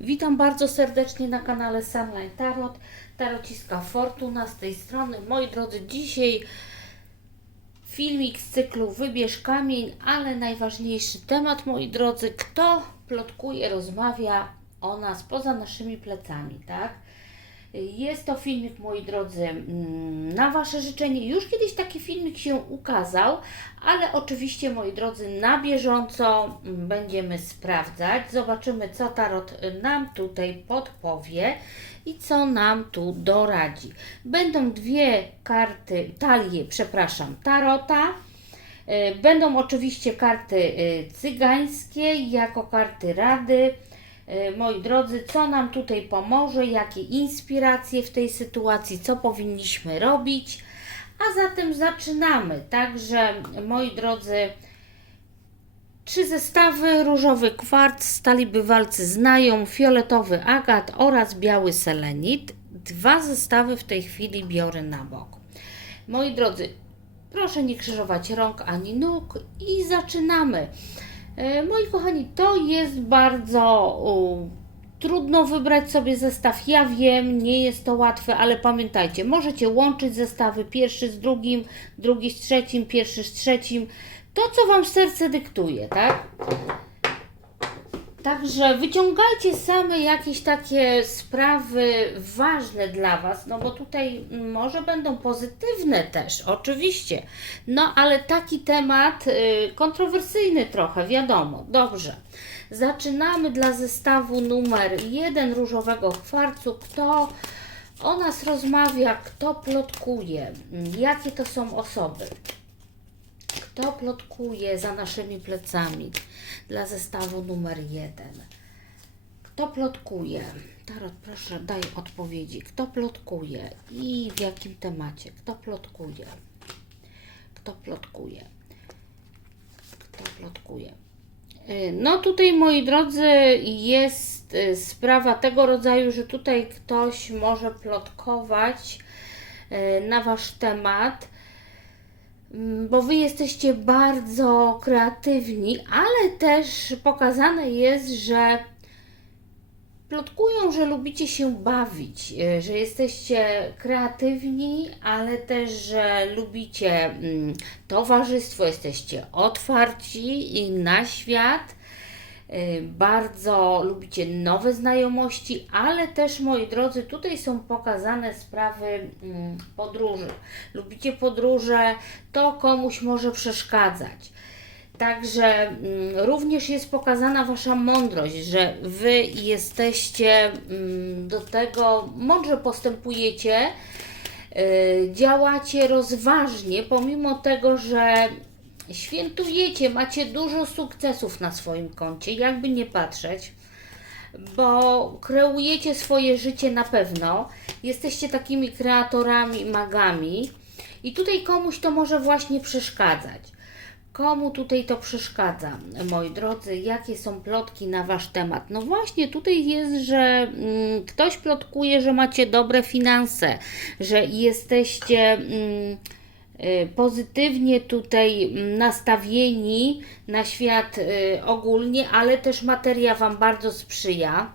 Witam bardzo serdecznie na kanale Sunline Tarot. Tarociska Fortuna z tej strony. Moi drodzy, dzisiaj filmik z cyklu Wybierz kamień, ale najważniejszy temat, moi drodzy, kto plotkuje, rozmawia o nas poza naszymi plecami, tak? Jest to filmik, moi drodzy, mm, na Wasze życzenie. Już kiedyś taki filmik się ukazał, ale oczywiście, moi drodzy, na bieżąco mm, będziemy sprawdzać. Zobaczymy, co Tarot nam tutaj podpowie i co nam tu doradzi. Będą dwie karty, talie, przepraszam, Tarota. Y, Będą oczywiście karty y, cygańskie jako karty rady. Y, Moi drodzy, co nam tutaj pomoże, jakie inspiracje w tej sytuacji, co powinniśmy robić. A zatem zaczynamy. Także, moi drodzy, trzy zestawy, różowy kwarc, stali bywalcy znają, fioletowy agat oraz biały selenit. Dwa zestawy w tej chwili biorę na bok. Moi drodzy, proszę nie krzyżować rąk ani nóg i zaczynamy. E, Moi kochani, to jest bardzo trudno wybrać sobie zestaw. Ja wiem, nie jest to łatwe, ale pamiętajcie, możecie łączyć zestawy pierwszy z drugim, drugi z trzecim, pierwszy z trzecim. To, co Wam serce dyktuje, tak? Także wyciągajcie same jakieś takie sprawy ważne dla Was, no bo tutaj może będą pozytywne też, oczywiście. No ale taki temat y, kontrowersyjny trochę, wiadomo. Dobrze. Zaczynamy dla zestawu numer jeden różowego kwarcu. Kto o nas rozmawia, kto plotkuje, jakie to są osoby. Kto plotkuje za naszymi plecami dla zestawu numer jeden? Kto plotkuje? Tarot, proszę, daj odpowiedzi. Kto plotkuje i w jakim temacie? Kto plotkuje? Kto plotkuje? Kto plotkuje? Y, No tutaj, moi drodzy, jest y, sprawa tego rodzaju, że tutaj ktoś może plotkować y, na Wasz temat, bo Wy jesteście bardzo kreatywni, ale też pokazane jest, że plotkują, że lubicie się bawić, y, że jesteście kreatywni, ale też, że lubicie mm, towarzystwo, jesteście otwarci na świat. Y, Bardzo lubicie nowe znajomości, ale też, moi drodzy, tutaj są pokazane sprawy mm, podróży. Lubicie podróże, to komuś może przeszkadzać. Także mm, również jest pokazana Wasza mądrość, że Wy jesteście mm, do tego, mądrze postępujecie, y, działacie rozważnie, pomimo tego, że świętujecie, macie dużo sukcesów na swoim koncie, jakby nie patrzeć, bo kreujecie swoje życie na pewno, jesteście takimi kreatorami, magami i tutaj komuś to może właśnie przeszkadzać. Komu tutaj to przeszkadza, moi drodzy? Jakie są plotki na Wasz temat? No właśnie, tutaj jest, że mm, ktoś plotkuje, że macie dobre finanse, że jesteście mm, pozytywnie tutaj nastawieni na świat y, ogólnie, ale też materia Wam bardzo sprzyja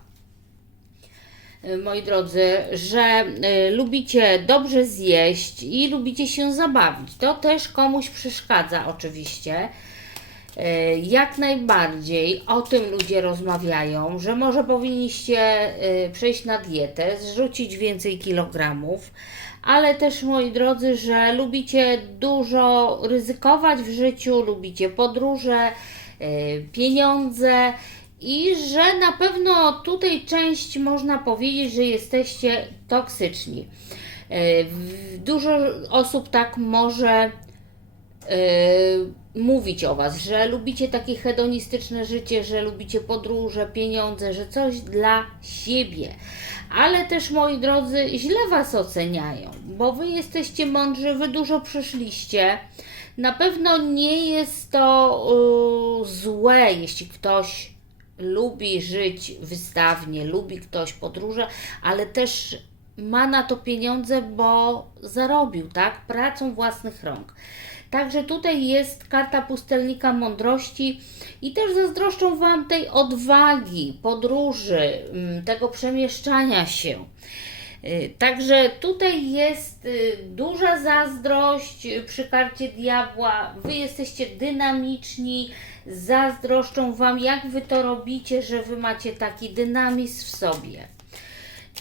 y, moi drodzy, że y, lubicie dobrze zjeść i lubicie się zabawić. To też komuś przeszkadza, oczywiście. Y, Jak najbardziej o tym ludzie rozmawiają, że może powinniście y, przejść na dietę, zrzucić więcej kilogramów, ale też moi drodzy, że lubicie dużo ryzykować w życiu, lubicie podróże, y, pieniądze i że na pewno tutaj część można powiedzieć, że jesteście toksyczni. W- Dużo osób tak może y, mówić o Was, że lubicie takie hedonistyczne życie, że lubicie podróże, pieniądze, że coś dla siebie. Ale też, moi drodzy, źle Was oceniają, bo Wy jesteście mądrzy, Wy dużo przeszliście. Na pewno nie jest to y, złe, jeśli ktoś lubi żyć wystawnie, lubi ktoś podróże, ale też ma na to pieniądze, bo zarobił, tak? Pracą własnych rąk. Także tutaj jest karta pustelnika mądrości i też zazdroszczą Wam tej odwagi, podróży, mm, tego przemieszczania się. Y, Także tutaj jest y, duża zazdrość y, przy karcie diabła. Wy jesteście dynamiczni, zazdroszczą Wam, jak Wy to robicie, że Wy macie taki dynamizm w sobie.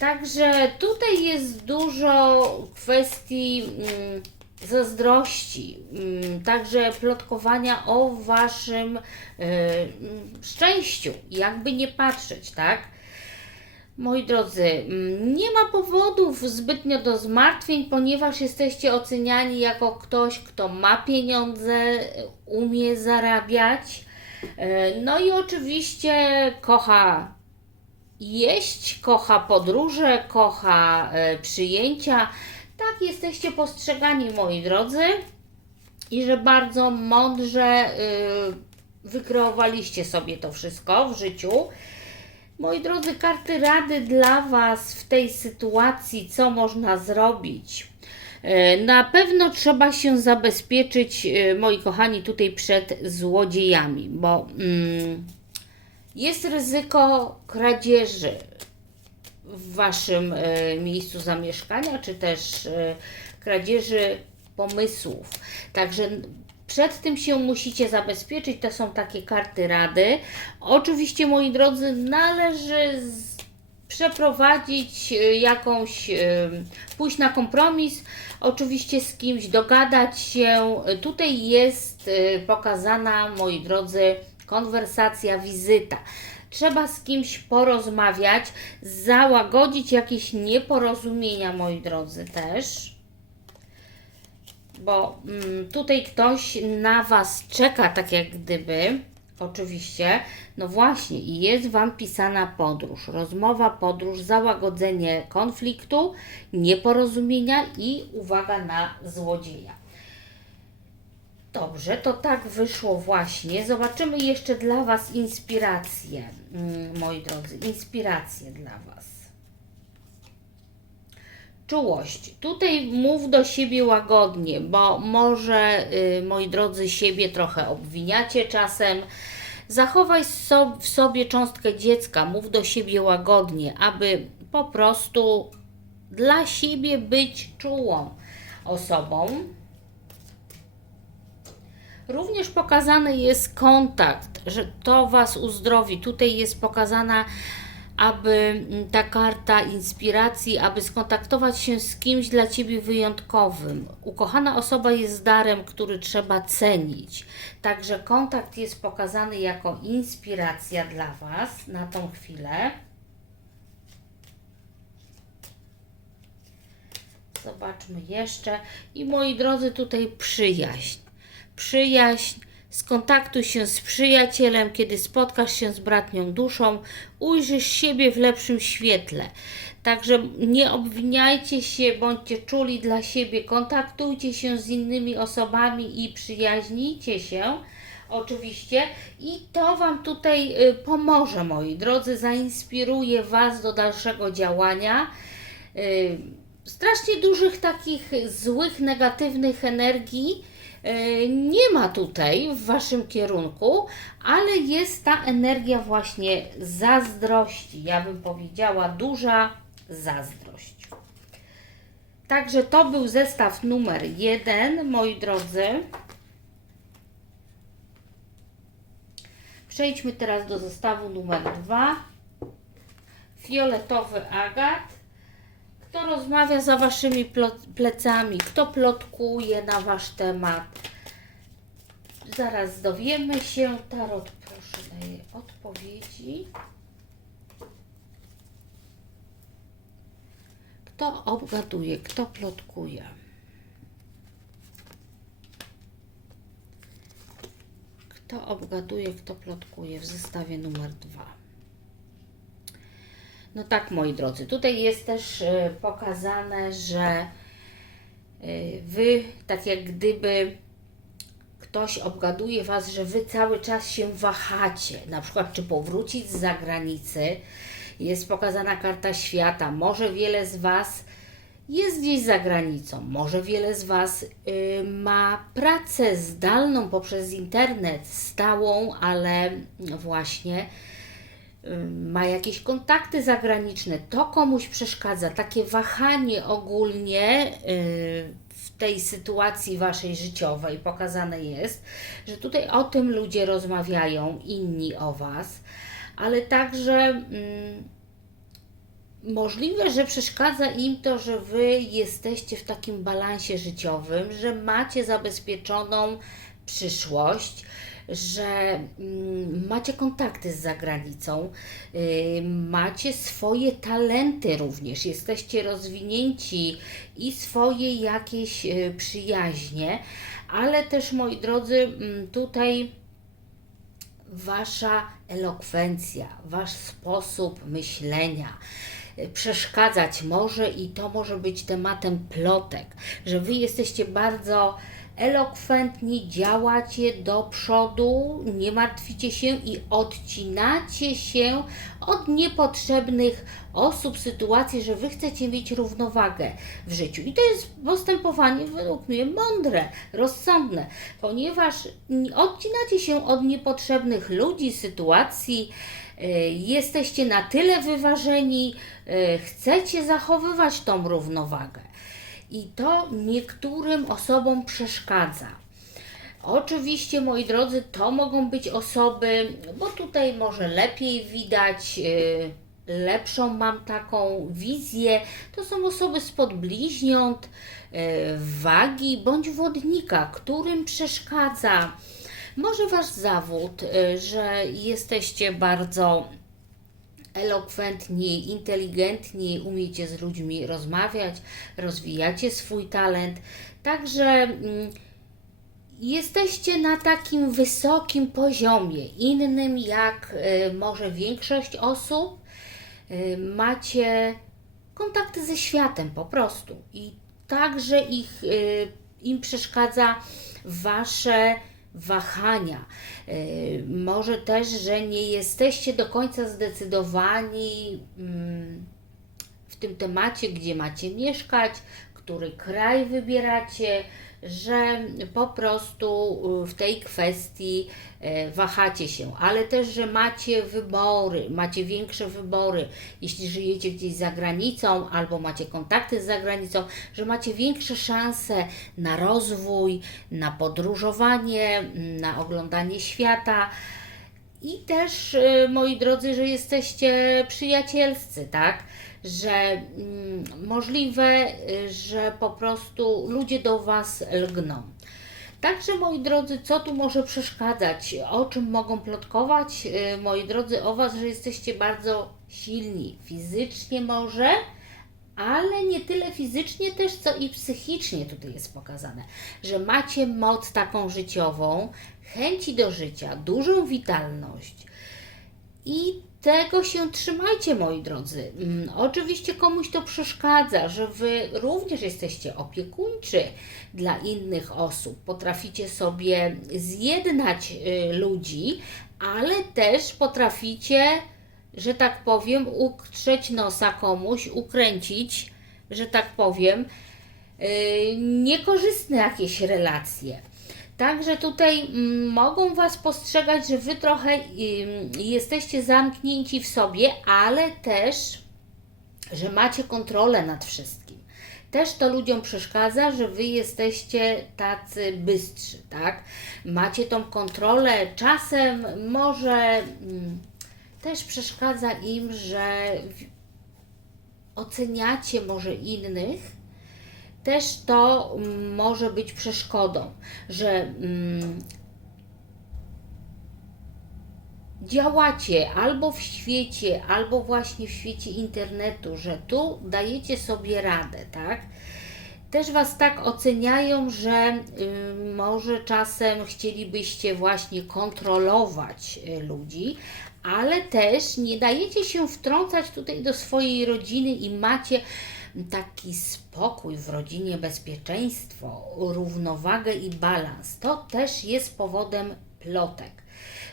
Także tutaj jest dużo kwestii mm, zazdrości, mm, także plotkowania o Waszym mm, szczęściu, jakby nie patrzeć, tak? Moi drodzy, mm, nie ma powodów zbytnio do zmartwień, ponieważ jesteście oceniani jako ktoś, kto ma pieniądze, umie zarabiać. E, No i oczywiście kocha jeść, kocha podróże, kocha e, przyjęcia. Tak jesteście postrzegani, moi drodzy, i że bardzo mądrze y, wykreowaliście sobie to wszystko w życiu. Moi drodzy, karty rady dla Was w tej sytuacji, co można zrobić. E, Na pewno trzeba się zabezpieczyć, e, moi kochani, tutaj przed złodziejami, bo mm, jest ryzyko kradzieży w Waszym e, miejscu zamieszkania, czy też e, kradzieży pomysłów. Także przed tym się musicie zabezpieczyć. To są takie karty rady. Oczywiście, moi drodzy, należy przeprowadzić e, jakąś, pójść na kompromis, oczywiście z kimś dogadać się. Tutaj jest pokazana, moi drodzy, konwersacja, wizyta. Trzeba z kimś porozmawiać, załagodzić jakieś nieporozumienia, moi drodzy, też. Bo mm, tutaj ktoś na Was czeka, tak jak gdyby, oczywiście, no właśnie, i jest Wam pisana podróż, rozmowa, podróż, załagodzenie konfliktu, nieporozumienia i uwaga na złodzieja. Dobrze, to tak wyszło właśnie. Zobaczymy jeszcze dla Was inspiracje, mm, moi drodzy, inspiracje dla Was. Czułość. Tutaj mów do siebie łagodnie, bo może, y, moi drodzy, siebie trochę obwiniacie czasem. Zachowaj w sobie cząstkę dziecka, mów do siebie łagodnie, aby po prostu dla siebie być czułą osobą. Również pokazany jest kontakt, że to Was uzdrowi. Tutaj jest pokazana, aby ta karta inspiracji, aby skontaktować się z kimś dla Ciebie wyjątkowym. Ukochana osoba jest darem, który trzeba cenić. Także kontakt jest pokazany jako inspiracja dla Was na tą chwilę. Zobaczmy jeszcze. I moi drodzy, tutaj przyjaźń. Przyjaźń, skontaktuj się z przyjacielem, kiedy spotkasz się z bratnią duszą, ujrzysz siebie w lepszym świetle. Także nie obwiniajcie się, bądźcie czuli dla siebie, kontaktujcie się z innymi osobami i przyjaźnijcie się. Oczywiście, i to Wam tutaj y, pomoże, moi drodzy, zainspiruje Was do dalszego działania. Y, strasznie dużych takich złych, negatywnych energii nie ma tutaj w Waszym kierunku, ale jest ta energia właśnie zazdrości. Ja bym powiedziała duża zazdrość. Także to był zestaw numer jeden, moi drodzy. Przejdźmy teraz do zestawu numer dwa. Fioletowy agat. Kto rozmawia za waszymi plecami? Kto plotkuje na wasz temat? Zaraz dowiemy się. Tarot, proszę, daje odpowiedzi. Kto obgaduje? Kto plotkuje? Kto obgaduje? Kto plotkuje w zestawie numer dwa? No tak, moi drodzy, tutaj jest też e, pokazane, że e, wy tak jak gdyby ktoś obgaduje was, że wy cały czas się wahacie, na przykład czy powrócić z zagranicy. Jest pokazana karta świata. Może wiele z was jest gdzieś za granicą. Może wiele z Was y, ma pracę zdalną poprzez internet, stałą, ale właśnie ma jakieś kontakty zagraniczne. To komuś przeszkadza. Takie wahanie ogólnie y, w tej sytuacji Waszej życiowej pokazane jest, że tutaj o tym ludzie rozmawiają, inni o Was, ale także. Mm, Możliwe, że przeszkadza im to, że wy jesteście w takim balansie życiowym, że macie zabezpieczoną przyszłość, że mm, macie kontakty z zagranicą, y, macie swoje talenty również, jesteście rozwinięci i swoje jakieś y, przyjaźnie, ale też moi drodzy, mm, tutaj wasza elokwencja, wasz sposób myślenia przeszkadzać może i to może być tematem plotek, że wy jesteście bardzo elokwentni, działacie do przodu, nie martwicie się i odcinacie się od niepotrzebnych osób, sytuacji, że wy chcecie mieć równowagę w życiu. I to jest postępowanie według mnie mądre, rozsądne, ponieważ odcinacie się od niepotrzebnych ludzi, sytuacji, y, jesteście na tyle wyważeni, y, chcecie zachowywać tą równowagę i to niektórym osobom przeszkadza. Oczywiście, moi drodzy, to mogą być osoby, bo tutaj może lepiej widać, yy, lepszą mam taką wizję. To są osoby spod bliźniąt, yy, wagi bądź wodnika, którym przeszkadza. Może wasz zawód, yy, że jesteście bardzo elokwentni, inteligentni, umiecie z ludźmi rozmawiać, rozwijacie swój talent. Także mm, jesteście na takim wysokim poziomie, innym jak y, może większość osób. Y, macie kontakty ze światem po prostu i także ich, y, im przeszkadza wasze wahania. Y, może też, że nie jesteście do końca zdecydowani mm, w tym temacie, gdzie macie mieszkać, który kraj wybieracie, że po prostu y, w tej kwestii y, wahacie się, ale też, że macie wybory, macie większe wybory, jeśli żyjecie gdzieś za granicą albo macie kontakty z zagranicą, że macie większe szanse na rozwój, na podróżowanie, na oglądanie świata. I też, y, moi drodzy, że jesteście przyjacielscy, tak? że mm, możliwe, y, że po prostu ludzie do Was lgną. Także, moi drodzy, co tu może przeszkadzać? O czym mogą plotkować? Y, moi drodzy, o Was, że jesteście bardzo silni fizycznie może, ale nie tyle fizycznie też, co i psychicznie tutaj jest pokazane, że macie moc taką życiową, chęci do życia, dużą witalność i tego się trzymajcie, moi drodzy. Mm, oczywiście komuś to przeszkadza, że wy również jesteście opiekuńczy dla innych osób. Potraficie sobie zjednać y, ludzi, ale też potraficie, że tak powiem, ukrzeć nosa komuś, ukręcić, że tak powiem, y, niekorzystne jakieś relacje. Także tutaj mm, mogą Was postrzegać, że Wy trochę jesteście zamknięci w sobie, ale też, że macie kontrolę nad wszystkim. Też to ludziom przeszkadza, że Wy jesteście tacy bystrzy, tak? Macie tą kontrolę. Czasem może mm, też przeszkadza im, że oceniacie może innych też to mm, może być przeszkodą, że mm, działacie albo w świecie, albo właśnie w świecie internetu, że tu dajecie sobie radę, tak? Też Was tak oceniają, że y, może czasem chcielibyście właśnie kontrolować y, ludzi, ale też nie dajecie się wtrącać tutaj do swojej rodziny i macie taki spokój w rodzinie, bezpieczeństwo, równowagę i balans. To też jest powodem plotek.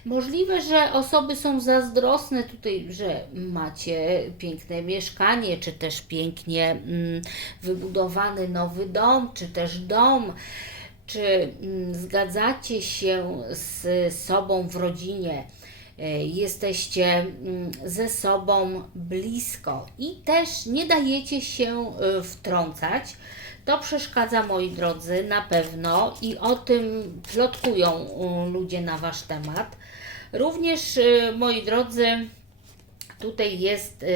Możliwe, że osoby są zazdrosne tutaj, że macie piękne mieszkanie, czy też pięknie mm, wybudowany nowy dom, czy też dom, czy mm, zgadzacie się z sobą w rodzinie, jesteście mm, ze sobą blisko i też nie dajecie się e, wtrącać. To przeszkadza, moi drodzy, na pewno i o tym plotkują e, ludzie na Wasz temat. Również, e, moi drodzy, tutaj jest e,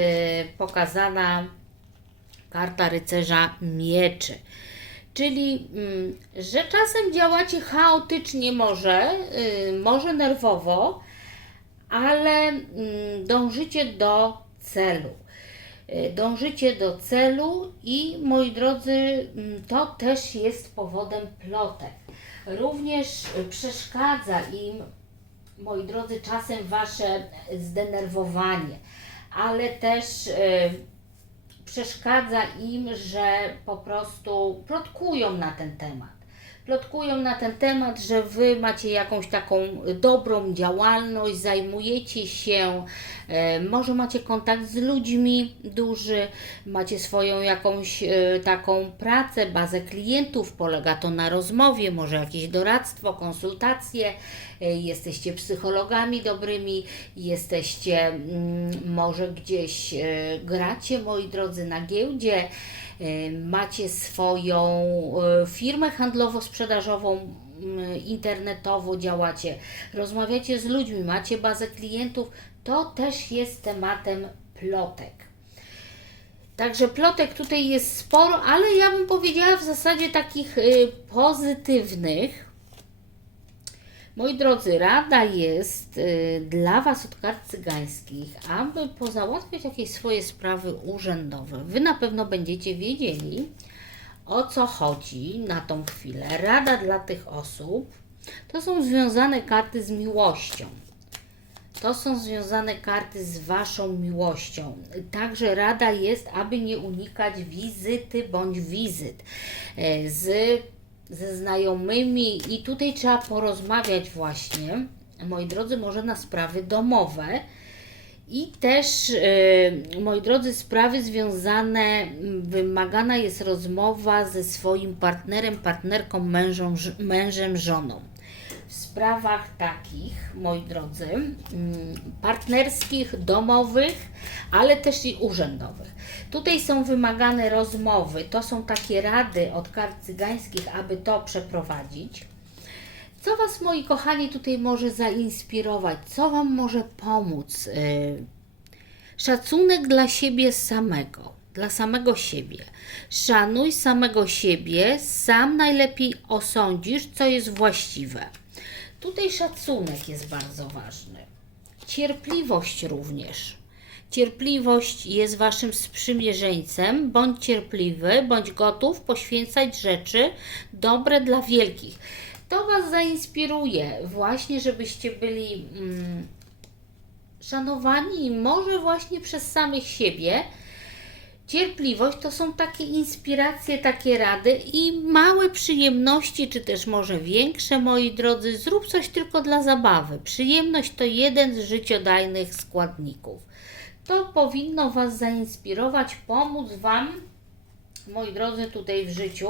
pokazana karta rycerza mieczy. Czyli, mm, że czasem działacie chaotycznie może, y, może nerwowo, ale mm, dążycie do celu. Y, Dążycie do celu i moi drodzy, mm, to też jest powodem plotek. Również y, przeszkadza im, moi drodzy, czasem wasze zdenerwowanie, ale też y, przeszkadza im, że po prostu plotkują na ten temat. Plotkują na ten temat, że wy macie jakąś taką dobrą działalność, zajmujecie się, e, może macie kontakt z ludźmi duży, macie swoją jakąś e, taką pracę, bazę klientów, polega to na rozmowie, może jakieś doradztwo, konsultacje, e, jesteście psychologami dobrymi, jesteście mm, może gdzieś gracie, moi drodzy, na giełdzie, macie swoją e, firmę handlowo-sprzedażową, internetowo działacie, rozmawiacie z ludźmi, macie bazę klientów, to też jest tematem plotek. Także plotek tutaj jest sporo, ale ja bym powiedziała w zasadzie takich y, pozytywnych. Moi drodzy, rada jest y, dla Was od kart cygańskich, aby pozałatwiać jakieś swoje sprawy urzędowe. Wy na pewno będziecie wiedzieli, o co chodzi na tą chwilę. Rada dla tych osób to są związane karty z miłością. To są związane karty z Waszą miłością. Także rada jest, aby nie unikać wizyty bądź wizyt e, z, ze znajomymi i tutaj trzeba porozmawiać właśnie, moi drodzy, może na sprawy domowe. I też, e, moi drodzy, sprawy związane, wymagana jest rozmowa ze swoim partnerem, partnerką, mężą, mężem, żoną. Sprawach takich, moi drodzy, mm, partnerskich, domowych, ale też i urzędowych. Tutaj są wymagane rozmowy, to są takie rady od kart cygańskich, aby to przeprowadzić. Co Was, moi kochani, tutaj może zainspirować? Co Wam może pomóc? Yy, Szacunek dla siebie samego, dla samego siebie. Szanuj samego siebie, sam najlepiej osądzisz, co jest właściwe. Tutaj szacunek jest bardzo ważny. Cierpliwość również. Cierpliwość jest waszym sprzymierzeńcem. Bądź cierpliwy, bądź gotów poświęcać rzeczy dobre dla wielkich. To Was zainspiruje, właśnie, żebyście byli mm, szanowani może właśnie przez samych siebie. Cierpliwość to są takie inspiracje, takie rady i małe przyjemności, czy też może większe, moi drodzy. Zrób coś tylko dla zabawy. Przyjemność to jeden z życiodajnych składników. To powinno Was zainspirować, pomóc Wam, moi drodzy, tutaj w życiu.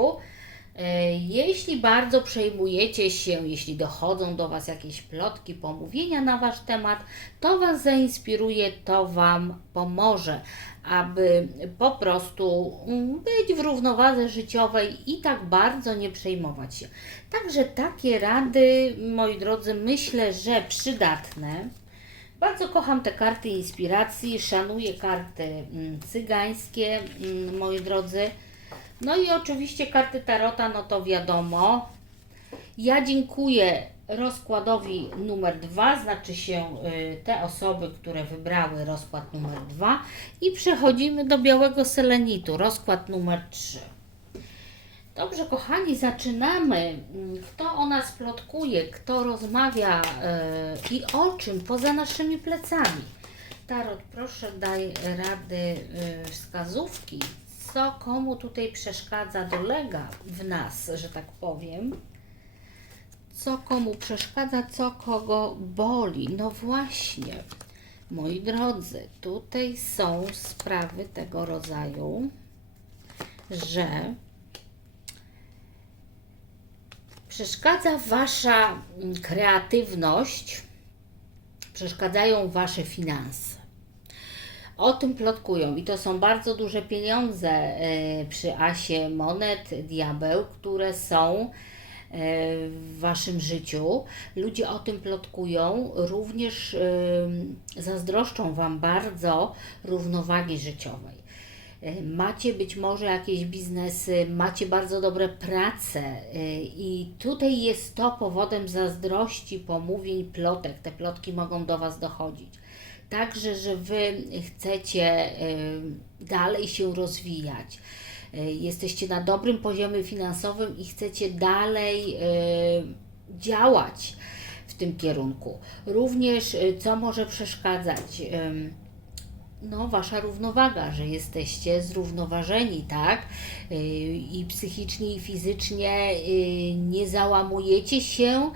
E, Jeśli bardzo przejmujecie się, jeśli dochodzą do Was jakieś plotki, pomówienia na Wasz temat, to Was zainspiruje, to Wam pomoże, aby po prostu mm, być w równowadze życiowej i tak bardzo nie przejmować się. Także takie rady, moi drodzy, myślę, że przydatne. Bardzo kocham te karty inspiracji, szanuję karty mm, cygańskie, mm, moi drodzy. No i oczywiście karty Tarota, no to wiadomo. Ja dziękuję rozkładowi numer 2, znaczy się y, te osoby, które wybrały rozkład numer 2 i przechodzimy do białego selenitu, rozkład numer 3. Dobrze, kochani, zaczynamy. Kto o nas plotkuje, kto rozmawia y, i o czym poza naszymi plecami. Tarot, proszę daj rady, y, wskazówki, co komu tutaj przeszkadza, dolega w nas, że tak powiem. Co komu przeszkadza, co kogo boli? No właśnie, moi drodzy, tutaj są sprawy tego rodzaju, że przeszkadza Wasza kreatywność, przeszkadzają Wasze finanse. O tym plotkują i to są bardzo duże pieniądze e, przy asie monet, diabeł, które są e, w Waszym życiu. Ludzie o tym plotkują, również e, zazdroszczą Wam bardzo równowagi życiowej. Macie być może jakieś biznesy, macie bardzo dobre prace i tutaj jest to powodem zazdrości, pomówień, plotek. Te plotki mogą do Was dochodzić. Także, że Wy chcecie e, dalej się rozwijać. E, Jesteście na dobrym poziomie finansowym i chcecie dalej e, działać w tym kierunku. Również e, co może przeszkadzać? No, wasza równowaga, że jesteście zrównoważeni, tak? Yy, I psychicznie, i fizycznie nie załamujecie się,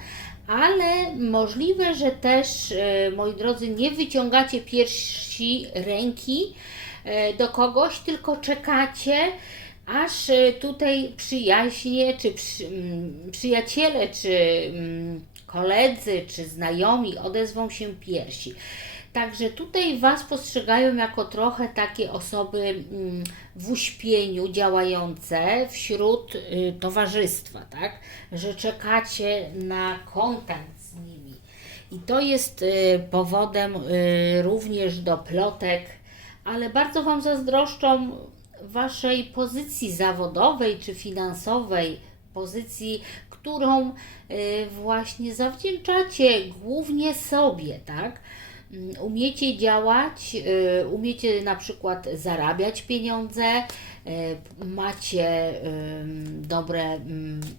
ale możliwe, że też, yy, moi drodzy, nie wyciągacie piersi ręki yy, do kogoś, tylko czekacie, aż yy, tutaj przyjaźnie, czy przy, przyjaciele, czy koledzy, czy znajomi odezwą się piersi. Także tutaj Was postrzegają jako trochę takie osoby mm, w uśpieniu działające wśród y, towarzystwa, tak? Że czekacie na kontakt z nimi. I to jest y, powodem y, również do plotek, ale bardzo Wam zazdroszczą Waszej pozycji zawodowej czy finansowej, pozycji, którą właśnie zawdzięczacie głównie sobie, tak? Mm, Umiecie działać, y, umiecie na przykład zarabiać pieniądze, y, macie dobre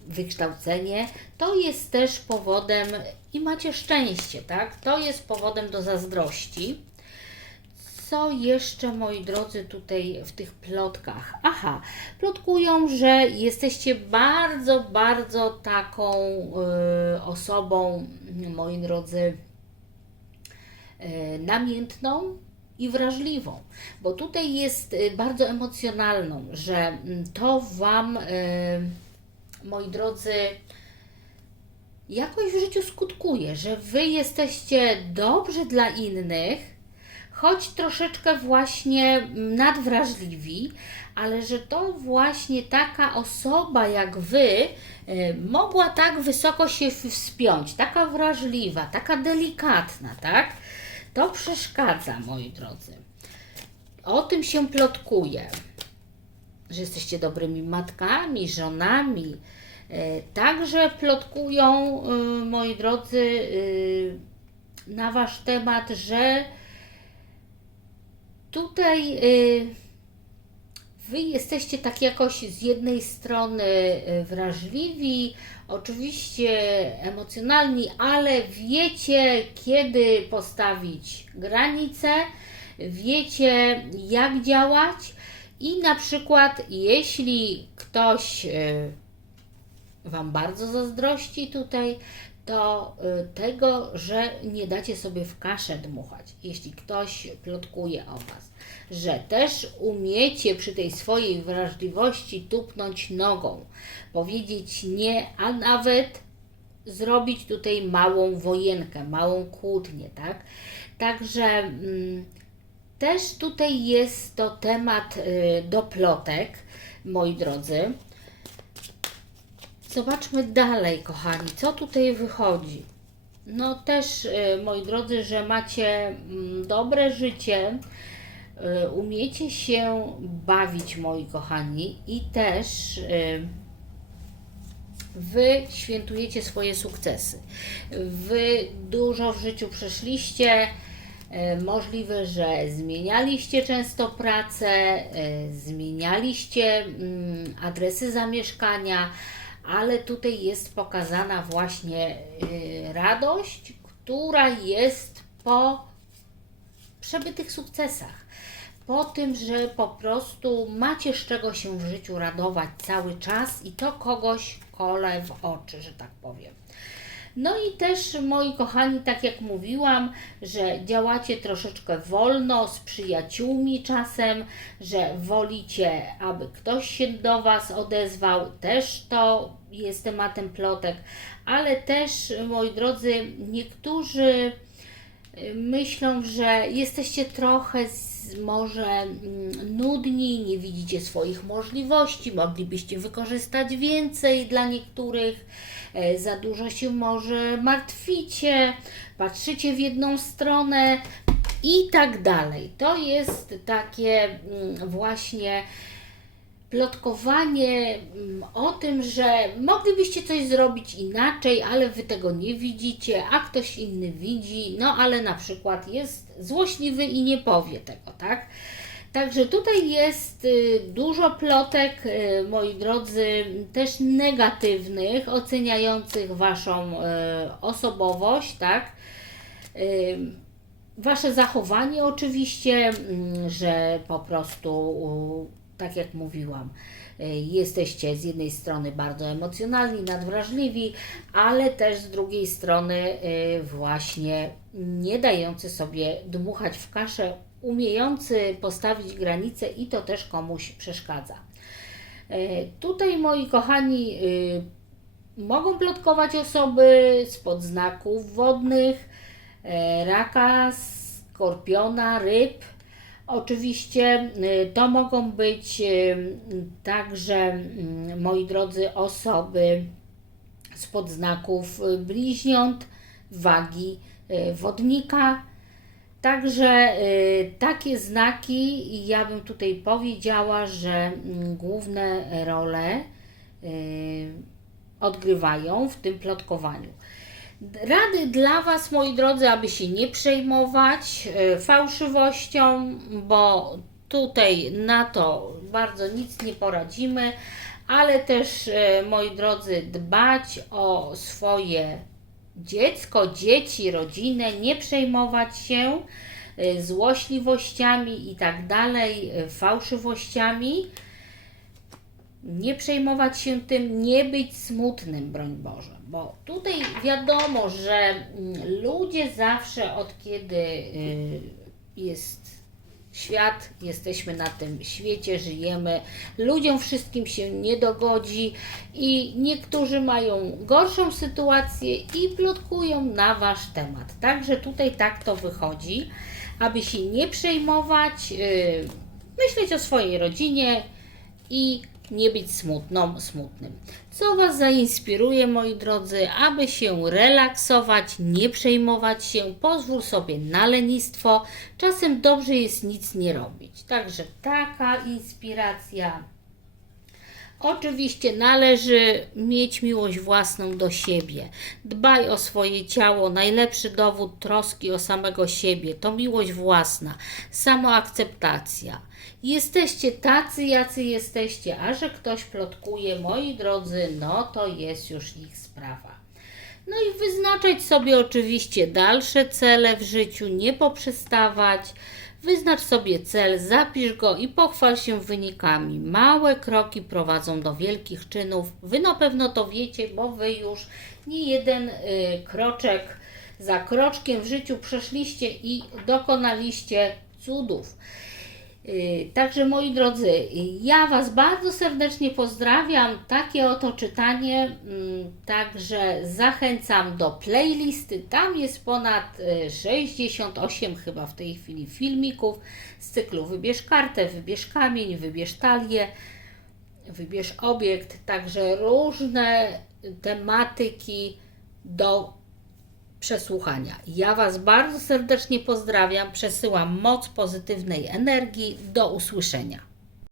wykształcenie, to jest też powodem i macie szczęście, tak? To jest powodem do zazdrości. Co jeszcze, moi drodzy, tutaj w tych plotkach? Aha, plotkują, że jesteście bardzo, bardzo taką y, osobą, moi drodzy, namiętną i wrażliwą, bo tutaj jest e, bardzo emocjonalną, że mm, to Wam, e, moi drodzy, jakoś w życiu skutkuje, że Wy jesteście dobrzy dla innych, choć troszeczkę właśnie nadwrażliwi, ale że to właśnie taka osoba jak Wy e, mogła tak wysoko się wspiąć, taka wrażliwa, taka delikatna, tak? To przeszkadza, moi drodzy. O tym się plotkuje, że jesteście dobrymi matkami, żonami. E, Także plotkują, y, moi drodzy, y, na Wasz temat, że tutaj Wy jesteście tak jakoś z jednej strony y, wrażliwi, oczywiście emocjonalni, ale wiecie, kiedy postawić granice, wiecie, jak działać i na przykład, jeśli ktoś y, Wam bardzo zazdrości tutaj, to y, tego, że nie dacie sobie w kaszę dmuchać, jeśli ktoś plotkuje o Was, że też umiecie przy tej swojej wrażliwości tupnąć nogą, powiedzieć nie, a nawet zrobić tutaj małą wojenkę, małą kłótnię, tak? Także mm, też tutaj jest to temat y, do plotek, moi drodzy. Zobaczmy dalej, kochani, co tutaj wychodzi. No też, y, moi drodzy, że macie mm, dobre życie, umiecie się bawić, moi kochani, i też y, Wy świętujecie swoje sukcesy. Wy dużo w życiu przeszliście. E, Możliwe, że zmienialiście często pracę, zmienialiście mm, adresy zamieszkania, ale tutaj jest pokazana właśnie y, radość, która jest po przebytych sukcesach. Po tym, że po prostu macie z czego się w życiu radować cały czas i to kogoś kole w oczy, że tak powiem. No i też, moi kochani, tak jak mówiłam, że działacie troszeczkę wolno, z przyjaciółmi czasem, że wolicie, aby ktoś się do Was odezwał, też to jest tematem plotek, ale też, moi drodzy, niektórzy y, myślą, że jesteście trochę z, może mm, nudni, nie widzicie swoich możliwości, moglibyście wykorzystać więcej dla niektórych, e, za dużo się może martwicie, patrzycie w jedną stronę i tak dalej. To jest takie mm, właśnie plotkowanie mm, o tym, że moglibyście coś zrobić inaczej, ale wy tego nie widzicie, a ktoś inny widzi, no ale na przykład jest złośliwy i nie powie tego, tak? Także tutaj jest y, dużo plotek, y, moi drodzy, też negatywnych, oceniających Waszą y, osobowość, tak? Wasze zachowanie oczywiście, mm, że po prostu, tak jak mówiłam, y, jesteście z jednej strony bardzo emocjonalni, nadwrażliwi, ale też z drugiej strony y, właśnie nie dający sobie dmuchać w kaszę, umiejący postawić granice i to też komuś przeszkadza. Y, Tutaj, moi kochani, mogą plotkować osoby spod znaków wodnych, e, raka, skorpiona, ryb. Oczywiście y, to mogą być y, także, mm, moi drodzy, osoby spod znaków y, bliźniąt, wagi y, wodnika. Także y, takie znaki ja bym tutaj powiedziała, że mm, główne role y, odgrywają w tym plotkowaniu. Rady dla Was, moi drodzy, aby się nie przejmować e, fałszywością, bo tutaj na to bardzo nic nie poradzimy, ale też, e, moi drodzy, dbać o swoje dziecko, dzieci, rodzinę, nie przejmować się e, złośliwościami i tak dalej, fałszywościami nie przejmować się tym, nie być smutnym, broń Boże. Bo tutaj wiadomo, że mm, ludzie zawsze od kiedy y, jest świat, jesteśmy na tym świecie, żyjemy, ludziom wszystkim się nie dogodzi i niektórzy mają gorszą sytuację i plotkują na wasz temat. Także tutaj tak to wychodzi, aby się nie przejmować, y, myśleć o swojej rodzinie i nie być smutną, smutnym. Co Was zainspiruje, moi drodzy, aby się relaksować, nie przejmować się, pozwól sobie na lenistwo. Czasem dobrze jest nic nie robić. Także taka inspiracja. Oczywiście należy mieć miłość własną do siebie. Dbaj o swoje ciało. Najlepszy dowód troski o samego siebie to miłość własna, samoakceptacja. Jesteście tacy, jacy jesteście, a że ktoś plotkuje, moi drodzy, no to jest już ich sprawa. No i wyznaczać sobie oczywiście dalsze cele w życiu, nie poprzestawać. Wyznacz sobie cel, zapisz go i pochwal się wynikami. Małe kroki prowadzą do wielkich czynów. Wy na pewno to wiecie, bo wy już nie jeden y, kroczek za kroczkiem w życiu przeszliście i dokonaliście cudów. Yy, Także moi drodzy, ja Was bardzo serdecznie pozdrawiam. Takie oto czytanie. mm, Także zachęcam do playlisty. Tam jest ponad y, 68 chyba w tej chwili filmików z cyklu Wybierz kartę, wybierz kamień, wybierz talię, wybierz obiekt. Także różne tematyki do przesłuchania. Ja Was bardzo serdecznie pozdrawiam, przesyłam moc pozytywnej energii. Do usłyszenia.